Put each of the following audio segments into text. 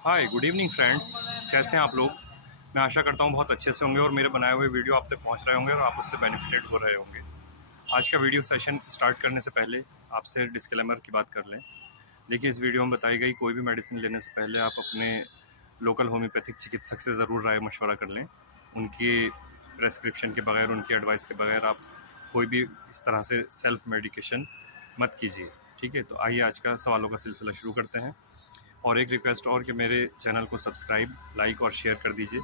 Hi good evening friends. कैसे हैं आप लोग? मैं आशा करता हूँ बहुत अच्छे से होंगे और मेरे बनाए हुए वीडियो आप तक पहुँच रहे होंगे और आप उससे बेनिफिटेड हो रहे होंगे। आज का वीडियो सेशन स्टार्ट करने से पहले आपसे डिस्क्लेमर की बात कर लें। देखिए, इस वीडियो में बताई गई कोई भी मेडिसिन लेने से पहले आप अपने लोकल होम्योपैथिक चिकित्सक से ज़रूर राय मशवरा कर लें। उनकी प्रेस्क्रिप्शन के बगैर, उनकी एडवाइस के बगैर आप कोई भी इस तरह से सेल्फ मेडिकेशन मत कीजिए। ठीक है, तो आइए आज का सवालों का सिलसिला शुरू करते हैं। और एक रिक्वेस्ट और कि मेरे चैनल को सब्सक्राइब, लाइक और शेयर कर दीजिए।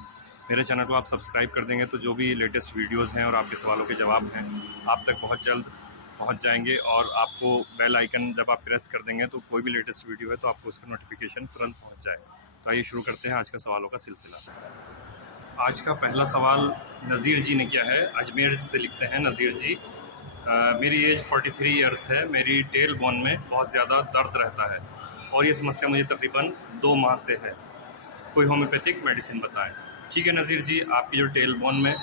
मेरे चैनल को आप सब्सक्राइब कर देंगे तो जो भी लेटेस्ट वीडियोस हैं और आपके सवालों के जवाब हैं आप तक बहुत जल्द पहुंच जाएंगे। और आपको बेल आइकन जब आप प्रेस कर देंगे तो कोई भी लेटेस्ट वीडियो है तो आपको उसका नोटिफिकेशन तुरंत पहुंच जाए। तो आइए शुरू करते हैं आज का सवालों का सिलसिला। आज का पहला सवाल नज़ीर जी ने किया है। अजमेर से लिखते हैं नज़ीर जी। मेरी एज 43 इयर्स है। मेरी टेल बोन में बहुत ज़्यादा दर्द रहता है और ये समस्या मुझे तकरीबन 2 माह से है। कोई होम्योपैथिक मेडिसिन बताएं। ठीक है नज़ीर जी, आपकी जो टेल बोन में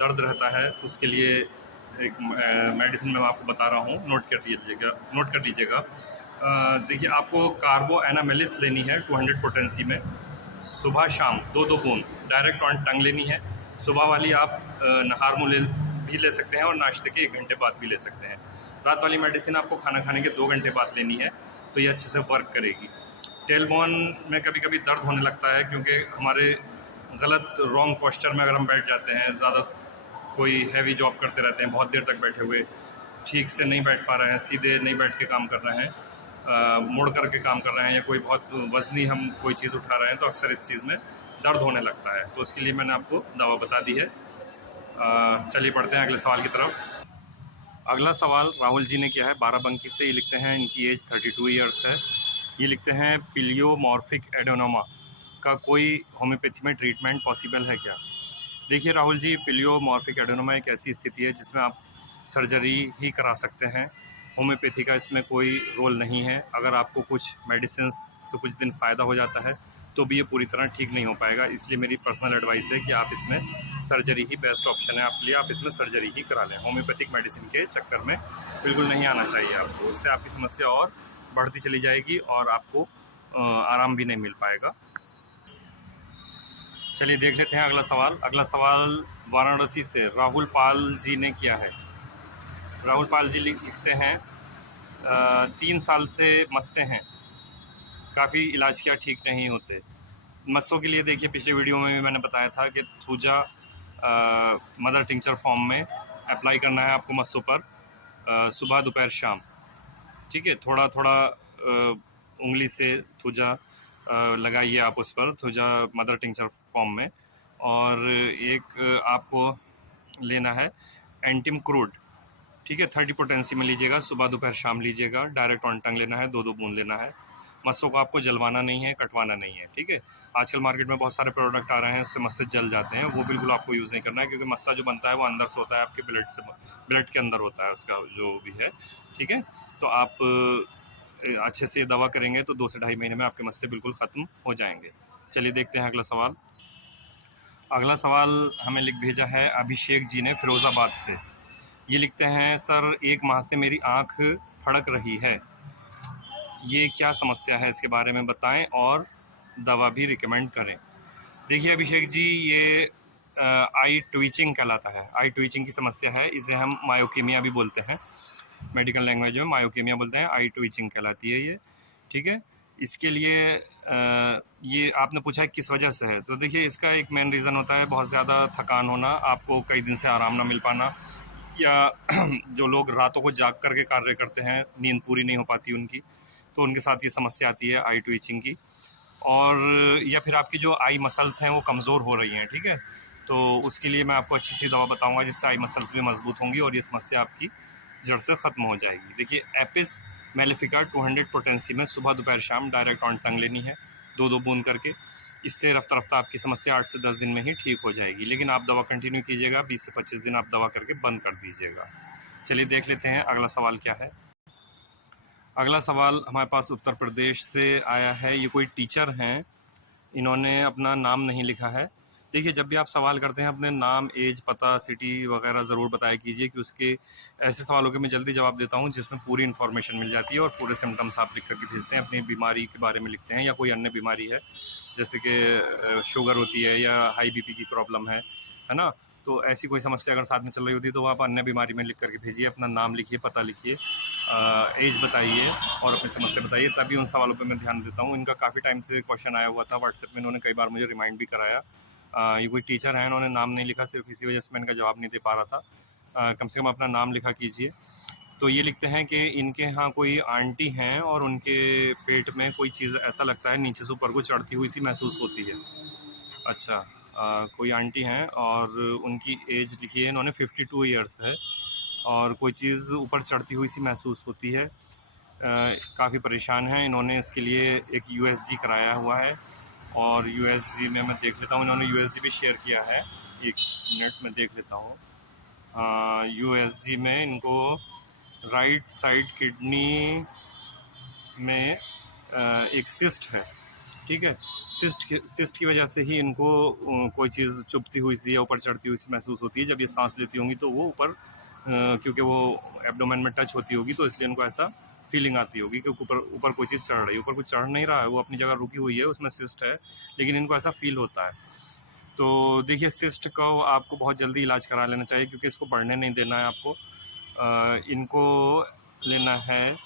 दर्द रहता है उसके लिए एक मेडिसिन मैं आपको बता रहा हूँ, नोट कर लीजिएगा। देखिए, आपको कार्बो एनामेलिस लेनी है 200 पोटेंसी में। सुबह शाम दो दो बूंद डायरेक्ट ऑन टंग लेनी है। सुबह वाली आप नहार मुँह भी ले सकते हैं और नाश्ते के 1 घंटे बाद भी ले सकते हैं। रात वाली मेडिसिन आपको खाना खाने के 2 घंटे बाद लेनी है, तो ये अच्छे से वर्क करेगी। टेलबॉन में कभी कभी दर्द होने लगता है क्योंकि हमारे गलत रॉन्ग पोस्चर में अगर हम बैठ जाते हैं, ज़्यादा कोई हैवी जॉब करते रहते हैं, बहुत देर तक बैठे हुए, ठीक से नहीं बैठ पा रहे हैं, सीधे नहीं बैठ के काम कर रहे हैं, मुड़ करके काम कर रहे हैं, या कोई बहुत वजनी हम कोई चीज़ उठा रहे हैं, तो अक्सर इस चीज़ में दर्द होने लगता है। तो उसके लिए मैंने आपको दवा बता दी है। चलिए पढ़ते हैं अगले सवाल की तरफ। अगला सवाल राहुल जी ने किया है बाराबंकी से। ये लिखते हैं, इनकी एज 32 ईयर्स है। ये लिखते हैं, पिलियोमॉर्फिक एडोनोमा का कोई होम्योपैथी में ट्रीटमेंट पॉसिबल है क्या? देखिए राहुल जी, पिलियोमॉर्फिक एडोनोमा एक ऐसी स्थिति है जिसमें आप सर्जरी ही करा सकते हैं। होम्योपैथी का इसमें कोई रोल नहीं है। अगर आपको कुछ मेडिसिन से कुछ दिन फ़ायदा हो जाता है तो भी ये पूरी तरह ठीक नहीं हो पाएगा। इसलिए मेरी पर्सनल एडवाइस है कि आप इसमें सर्जरी ही बेस्ट ऑप्शन है आपके लिए। आप इसमें सर्जरी ही करा लें। होम्योपैथिक मेडिसिन के चक्कर में बिल्कुल नहीं आना चाहिए आपको। उससे आपकी समस्या और बढ़ती चली जाएगी और आपको आराम भी नहीं मिल पाएगा। चलिए देख लेते हैं अगला सवाल। अगला सवाल वाराणसी से राहुल पाल जी ने किया है। राहुल पाल जी लिखते हैं, 3 साल से मस्से हैं, काफ़ी इलाज किया ठीक नहीं होते। मस्सों के लिए देखिए, पिछले वीडियो में भी मैंने बताया था कि थूजा मदर टिंचर फॉर्म में अप्लाई करना है आपको मस्सों पर, सुबह दोपहर शाम। ठीक है, थोड़ा थोड़ा उंगली से थूजा लगाइए आप उस पर, थूजा मदर टिंचर फॉर्म में। और एक आपको लेना है एंटिम क्रूड। ठीक है, 30 पोटेंसी में लीजिएगा, सुबह दोपहर शाम लीजिएगा। डायरेक्ट ऑन टंग लेना है, 2 बूंद लेना है। मस्सों को आपको जलवाना नहीं है, कटवाना नहीं है। ठीक है, आजकल मार्केट में बहुत सारे प्रोडक्ट आ रहे हैं, उससे मस्से जल जाते हैं, वो बिल्कुल आपको यूज़ नहीं करना है, क्योंकि मस्सा जो बनता है वो अंदर से होता है, आपके ब्लड के अंदर होता है उसका जो भी है। ठीक है, तो आप अच्छे से दवा करेंगे तो 2 से ढाई महीने में आपके मस्से बिल्कुल ख़त्म हो जाएंगे। चलिए देखते हैं अगला सवाल। अगला सवाल हमें लिख भेजा है अभिषेक जी ने फिरोज़ाबाद से। ये लिखते हैं, सर 1 माह से मेरी आँख फड़क रही है, ये क्या समस्या है, इसके बारे में बताएं और दवा भी रिकमेंड करें। देखिए अभिषेक जी, ये आई ट्विचिंग कहलाता है। आई ट्विचिंग की समस्या है, इसे हम मायोकीमिया भी बोलते हैं, मेडिकल लैंग्वेज में मायोकीमिया बोलते हैं, आई ट्विचिंग कहलाती है ये। ठीक है, इसके लिए ये आपने पूछा है किस वजह से है, तो देखिए इसका एक मेन रीज़न होता है बहुत ज़्यादा थकान होना, आपको कई दिन से आराम ना मिल पाना, या जो लोग रातों को जाग करके कार्य करते हैं, नींद पूरी नहीं हो पाती उनकी, तो उनके साथ ये समस्या आती है आई ट्विचिंग की। और या फिर आपकी जो आई मसल्स हैं वो कमज़ोर हो रही हैं। ठीक है, तो उसके लिए मैं आपको अच्छी सी दवा बताऊंगा जिससे आई मसल्स भी मजबूत होंगी और ये समस्या आपकी जड़ से ख़त्म हो जाएगी। देखिए एपिस मेलिफिका 200 पोटेंसी में सुबह दोपहर शाम डायरेक्ट ऑन टंग लेनी है, 2 बूंद करके। इससे रफ्ता रफ्ता आपकी समस्या 8 से 10 दिन में ही ठीक हो जाएगी, लेकिन आप दवा कंटिन्यू कीजिएगा, 20 से 25 दिन आप दवा करके बंद कर दीजिएगा। चलिए देख लेते हैं अगला सवाल क्या है। अगला सवाल हमारे पास उत्तर प्रदेश से आया है। ये कोई टीचर हैं, इन्होंने अपना नाम नहीं लिखा है। देखिए, जब भी आप सवाल करते हैं अपने नाम, ऐज, पता, सिटी वगैरह ज़रूर बताया कीजिए कि उसके ऐसे सवालों के मैं जल्दी जवाब देता हूँ जिसमें पूरी इन्फॉर्मेशन मिल जाती है और पूरे सिम्पटम्स आप लिख कर के भेजते हैं, अपनी बीमारी के बारे में लिखते हैं या कोई अन्य बीमारी है, जैसे कि शुगर होती है या हाई बीपी की प्रॉब्लम है ना? तो ऐसी कोई समस्या अगर साथ में चल रही होती है तो आप अन्य बीमारी में लिख कर के भेजिए, अपना नाम लिखिए, पता लिखिए, ऐज बताइए और अपनी समस्या बताइए, तभी उन सवालों पे मैं ध्यान देता हूँ। इनका काफ़ी टाइम से क्वेश्चन आया हुआ था व्हाट्सएप में, इन्होंने कई बार मुझे रिमाइंड भी कराया। ये कोई टीचर हैं, इन्होंने नाम नहीं लिखा, सिर्फ इसी वजह से मैं इनका जवाब नहीं दे पा रहा था। कम से कम अपना नाम लिखा कीजिए। तो ये लिखते हैं कि इनके यहाँ कोई आंटी हैं और उनके पेट में कोई चीज़ ऐसा लगता है नीचे से ऊपर को चढ़ती हुई सी महसूस होती है। अच्छा, कोई आंटी हैं और उनकी एज लिखी है इन्होंने 52 ईयर्स है और कोई चीज़ ऊपर चढ़ती हुई सी महसूस होती है। काफ़ी परेशान हैं, इन्होंने इसके लिए एक यूएसजी कराया हुआ है और यूएसजी में मैं देख लेता हूँ, इन्होंने यूएसजी भी शेयर किया है। एक मिनट में देख लेता हूँ। यूएसजी में इनको राइट साइड किडनी में एक सिस्ट है, ठीक है? सिस्ट की वजह से ही इनको कोई चीज़ चुभती हुई सी या ऊपर चढ़ती हुई सी महसूस होती है। जब ये सांस लेती होंगी तो वो ऊपर क्योंकि वो एब्डोमेन में टच होती होगी तो इसलिए इनको ऐसा फीलिंग आती होगी कि ऊपर ऊपर कोई चीज़ चढ़ रही है। ऊपर कुछ चढ़ नहीं रहा है, वो अपनी जगह रुकी हुई है, उसमें सिस्ट है, लेकिन इनको ऐसा फील होता है। तो देखिए, सिस्ट को आपको बहुत जल्दी इलाज करा लेना चाहिए क्योंकि इसको बढ़ने नहीं देना है आपको। इनको लेना है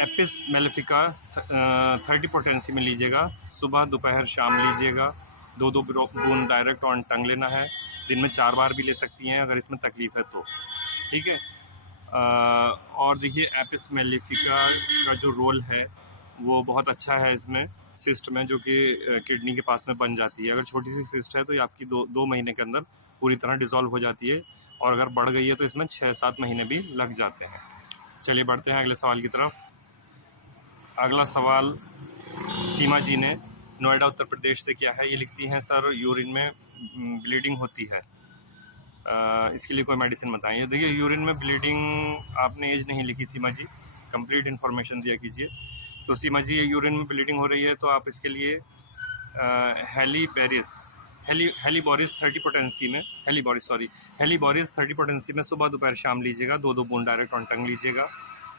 एपिस मेलिफिका 30 पोटेंसी में लीजिएगा, सुबह दोपहर शाम लीजिएगा, 2-2 बूंद डायरेक्ट ऑन टंग लेना है, दिन में 4 बार भी ले सकती हैं अगर इसमें तकलीफ़ है तो, ठीक है? और देखिए, एपिस मेलिफिका का जो रोल है वो बहुत अच्छा है इसमें सिस्ट में, जो कि किडनी के पास में बन जाती है। अगर छोटी सी सिस्ट है तो ये आपकी 2 महीने के अंदर पूरी तरह डिसॉल्व हो जाती है और अगर बढ़ गई है तो इसमें 6-7 महीने भी लग जाते हैं। चलिए बढ़ते हैं अगले सवाल की तरफ। अगला सवाल सीमा जी ने नोएडा उत्तर प्रदेश से किया है। ये लिखती हैं, सर यूरिन में ब्लीडिंग होती है, इसके लिए कोई मेडिसिन बताइए। देखिए, यूरिन में ब्लीडिंग आपने एज नहीं लिखी सीमा जी, कंप्लीट इन्फॉर्मेशन दिया कीजिए। तो सीमा जी, ये यूरिन में ब्लीडिंग हो रही है तो आप इसके लिए हेलीबॉरिस 30 पोटेंसी में हेलीबॉरिस 30 पोटेंसी में सुबह दोपहर शाम लीजिएगा, 2-2 बूंद डायरेक्ट ऑन टंग लीजिएगा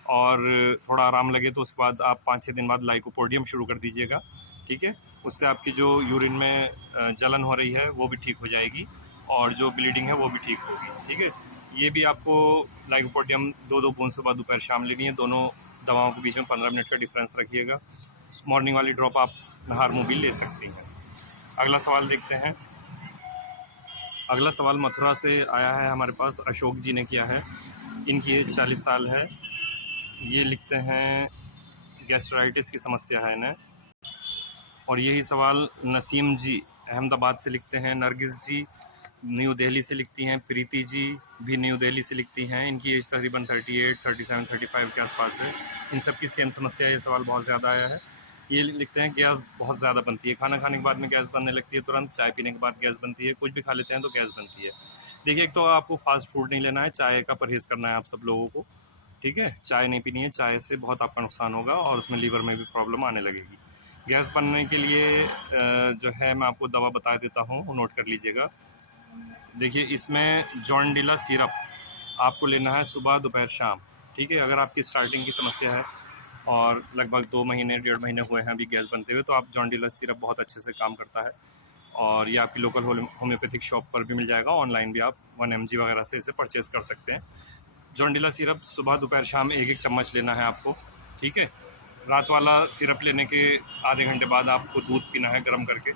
और थोड़ा आराम लगे तो उसके बाद आप 5-6 दिन बाद लाइकोपोडियम शुरू कर दीजिएगा, ठीक है? उससे आपकी जो यूरिन में जलन हो रही है वो भी ठीक हो जाएगी और जो ब्लीडिंग है वो भी ठीक होगी, ठीक है? ये भी आपको लाइकोपोडियम 2-2 बूंद सुबह दोपहर शाम लेनी है। दोनों दवाओं के बीच में 15 मिनट का डिफरेंस रखिएगा। मॉर्निंग वाली ड्रॉप आप नहार मुँह भी ले सकती हैं। अगला सवाल देखते हैं। अगला सवाल मथुरा से आया है हमारे पास, अशोक जी ने किया है। इनकी एज 40 साल है। ये लिखते हैं गैस्ट्राइटिस की समस्या है इन्हें। और यही सवाल नसीम जी अहमदाबाद से लिखते हैं। नरगिस जी न्यू दिल्ली से लिखती हैं। प्रीति जी भी न्यू दिल्ली से लिखती हैं। इनकी एज तकरीबन 38, 37, 35 के आसपास है। इन सब की सेम समस्या है। ये सवाल बहुत ज़्यादा आया है। ये लिखते हैं गैस बहुत ज़्यादा बनती है, खाना खाने के बाद में गैस बनने लगती है, तुरंत चाय पीने के बाद गैस बनती है, कुछ भी खा लेते हैं तो गैस बनती है। देखिए, एक तो आपको फास्ट फूड नहीं लेना है, चाय का परहेज़ करना है आप सब लोगों को, ठीक है? चाय नहीं पीनी है, चाय से बहुत आपका नुकसान होगा और उसमें लीवर में भी प्रॉब्लम आने लगेगी। गैस बनने के लिए जो है मैं आपको दवा बता देता हूँ, वो नोट कर लीजिएगा। देखिए, इसमें जॉन्डिला सिरप आपको लेना है सुबह दोपहर शाम, ठीक है? अगर आपकी स्टार्टिंग की समस्या है और लगभग 2 महीने 1.5 महीने हुए हैं अभी गैस बनते हुए, तो आप जॉन्डिला सिरप बहुत अच्छे से काम करता है और ये आपकी लोकल होम्योपैथिक शॉप पर भी मिल जाएगा। ऑनलाइन भी आप 1 mg वगैरह से इसे परचेज़ कर सकते हैं। जॉन्डिला सिरप सुबह दोपहर शाम 1-1 चम्मच लेना है आपको, ठीक है? रात वाला सिरप लेने के आधे घंटे बाद आपको दूध पीना है गर्म करके।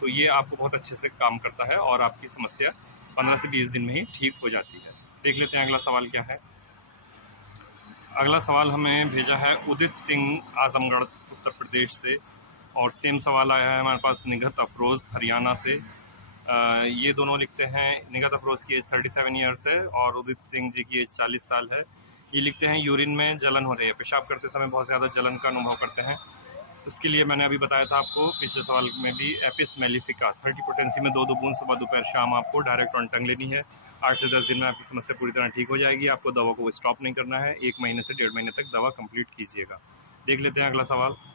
तो ये आपको बहुत अच्छे से काम करता है और आपकी समस्या 15 से 20 दिन में ही ठीक हो जाती है। देख लेते हैं अगला सवाल क्या है। अगला सवाल हमें भेजा है उदित सिंह आजमगढ़ उत्तर प्रदेश से और सेम सवाल आया है हमारे पास निगहत अफरोज़ हरियाणा से। ये दोनों लिखते हैं, निगहत अफरोज़ की एज 37 ईयर्स है और उदित सिंह जी की एज 40 साल है। ये लिखते हैं यूरिन में जलन हो रही है, पेशाब करते समय बहुत ज़्यादा जलन का अनुभव करते हैं। उसके लिए मैंने अभी बताया था आपको पिछले सवाल में भी, एपिस मेलिफिका 30 पोटेंसी में 2-2 बूंद सुबह दोपहर शाम आपको डायरेक्ट ऑन टंग लेनी है। 8 से 10 दिन में आपकी समस्या पूरी तरह ठीक हो जाएगी। आपको दवा को स्टॉप नहीं करना है। 1 महीने से 1.5 महीने तक दवा कंप्लीट कीजिएगा। देख लेते हैं अगला सवाल।